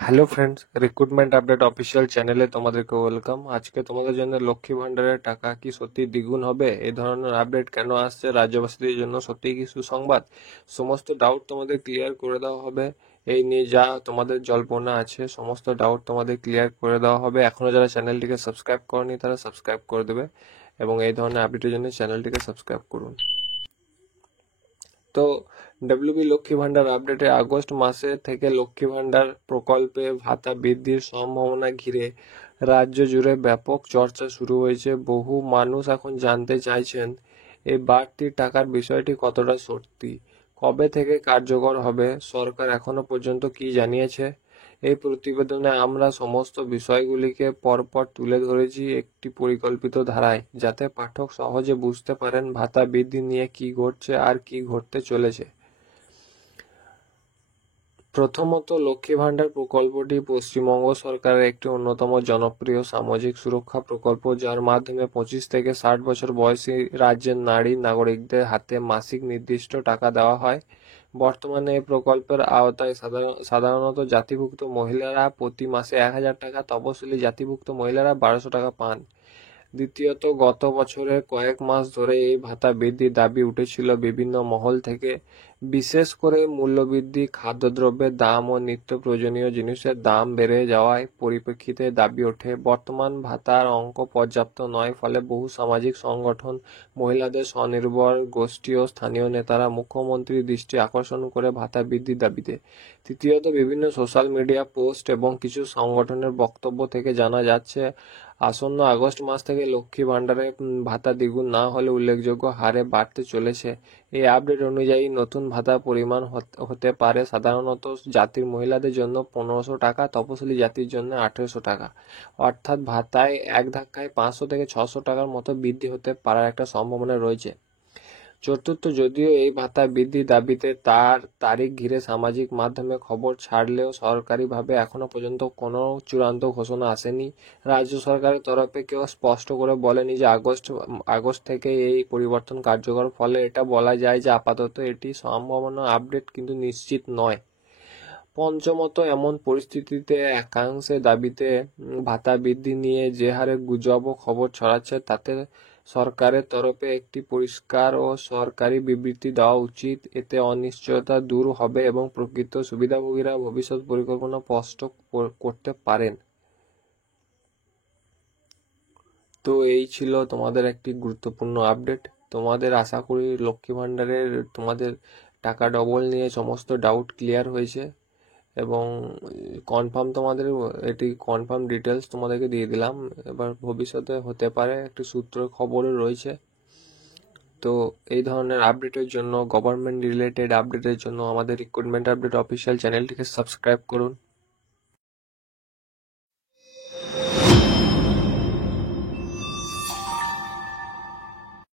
Hello friends, recruitment update official চ্যানেলে তোমাদেরকে welcome. আজকে তোমাদের জন্য লক্ষ্মী ভান্ডারের টাকা কি সত্যি দ্বিগুণ হবে, এই ধরনের আপডেট কেন আসছে, রাজ্যবাসীদের জন্য সত্যি কি সুসংবাদ, সমস্ত ডাউট তোমাদের ক্লিয়ার করে দেওয়া হবে। এই নিয়ে যা তোমাদের জল্পনা আছে সমস্ত ডাউট তোমাদের ক্লিয়ার করে দেওয়া হবে। এখনো যারা চ্যানেলটিকে সাবস্ক্রাইব করনি তারা সাবস্ক্রাইব করে দেবে এবং এই ধরনের আপডেটের জন্য চ্যানেলটিকে সাবস্ক্রাইব করুন। তো ডব্লিউবি লক্ষ্মী ভান্ডার আপডেটে আগস্ট মাসে থেকে লক্ষ্মী ভান্ডার প্রকল্পে ভাতা বৃদ্ধির সম্ভাবনা ঘিরে রাজ্য জুড়ে ব্যাপক চর্চা শুরু হয়েছে। বহু মানুষ এখন জানতে চাইছেন এই বাড়তি টাকার বিষয়টি কতটা সত্যি, কবে থেকে কার্যকর হবে, সরকার এখনো পর্যন্ত কি জানিয়েছে। এই প্রতিবেদনে আমরা সমস্ত বিষয়গুলিকে পরপর তুলে ধরেছি একটি পরিকল্পিত ধারায়, যাতে পাঠক সহজে বুঝতে পারেন ভাতা বৃদ্ধি নিয়ে কি ঘটছে আর কি ঘটতে চলেছে। প্রথমত, লক্ষ্মী ভান্ডার প্রকল্পটি পশ্চিমবঙ্গ সরকারের একটি অন্যতম জনপ্রিয় সামাজিক সুরক্ষা প্রকল্প, যার মাধ্যমে 25 থেকে 60 বছর বয়সী রাজ্যের নারী নাগরিকদের হাতে মাসিক নির্দিষ্ট টাকা দেওয়া হয়। বর্তমানে এই প্রকল্পের আওতায় সাধারণত জাতিভুক্ত মহিলারা প্রতি মাসে 1000 টাকা, তপশিলি জাতিভুক্ত মহিলারা 1200 টাকা পান। দ্বিতীয়ত, গত বছরের কয়েক মাস ধরে এই ভাতা বৃদ্ধির দাবি উঠেছিল বিভিন্ন মহল থেকে। বিশেষ করে মূল্যবৃদ্ধি, খাদ্যদ্রব্যের দাম ও নিত্য প্রয়োজনীয় জিনিসের দাম বেড়ে যাওয়ার পরিপ্রেক্ষিতে দাবি ওঠে বর্তমান ভাতার অঙ্ক পর্যাপ্ত নয়। ফলে বহু সামাজিক সংগঠন, মহিলাদের স্বনির্ভর গোষ্ঠী ও স্থানীয় নেতারা মুখ্যমন্ত্রীর দৃষ্টি আকর্ষণ করে ভাতা বৃদ্ধির দাবিতে। তৃতীয়ত, বিভিন্ন সোশ্যাল মিডিয়া পোস্ট এবং কিছু সংগঠনের বক্তব্য থেকে জানা যাচ্ছে আসন্ন আগস্ট মাস থেকে লক্ষ্মী ভান্ডারের ভাতা দ্বিগুণ না হলে উল্লেখযোগ্য হারে বাড়তে চলেছে। এই আপডেট অনুযায়ী নতুন ভাতার পরিমাণ হতে পারে সাধারণত জাতির মহিলাদের জন্য 1500 টাকা, তপশিলি জাতির জন্য 1800 টাকা। অর্থাৎ ভাতায় এক ধাক্কায় 500 থেকে 600 টাকার মতো বৃদ্ধি হতে পারার একটা সম্ভাবনা রয়েছে। চতুর্থ, যদিও এই ভাতা বৃদ্ধির দাবিতে তার তারিখ ঘিরে সামাজিক মাধ্যমে খবর ছাড়লেও সরকারিভাবে এখনো পর্যন্ত কোনো চূড়ান্ত ঘোষণা আসেনি। রাজ্য সরকারের তরফে কেউ স্পষ্ট করে বলেনি যে আগস্ট থেকে এই পরিবর্তন কার্যকর। ফলে এটা বলা যায় যে আপাতত এটি সম্ভাবনা আপডেট, কিন্তু নিশ্চিত নয়। পঞ্চমত, এমন পরিস্থিতিতে একাংশের দাবিতে ভাতা বৃদ্ধি নিয়ে যে হারে গুজব ও খবর ছড়াচ্ছে, তাতে সরকারের তরফে একটি পরিষ্কার ও সরকারি বিবৃতি দেওয়া উচিত। এতে অনিশ্চয়তা দূর হবে এবং প্রকৃত সুবিধাভোগীরা ভবিষ্যৎ পরিকল্পনা স্পষ্ট করতে পারেন। তো এই ছিল তোমাদের একটি গুরুত্বপূর্ণ আপডেট। তোমাদের আশা করি লক্ষ্মী ভান্ডারের তোমাদের টাকা ডবল নিয়ে সমস্ত ডাউট ক্লিয়ার হয়েছে এবং কনফার্ম তোমাদের এটি কনফার্ম ডিটেলস তোমাদেরকে দিয়ে দিলাম। এবার ভবিষ্যতে হতে পারে একটি সূত্র খবরও রয়েছে। তো এই ধরনের আপডেটের জন্য, গভর্নমেন্ট রিলেটেড আপডেটের জন্য আমাদের রিক্রুটমেন্ট আপডেট অফিসিয়াল চ্যানেলটিকে সাবস্ক্রাইব করুন।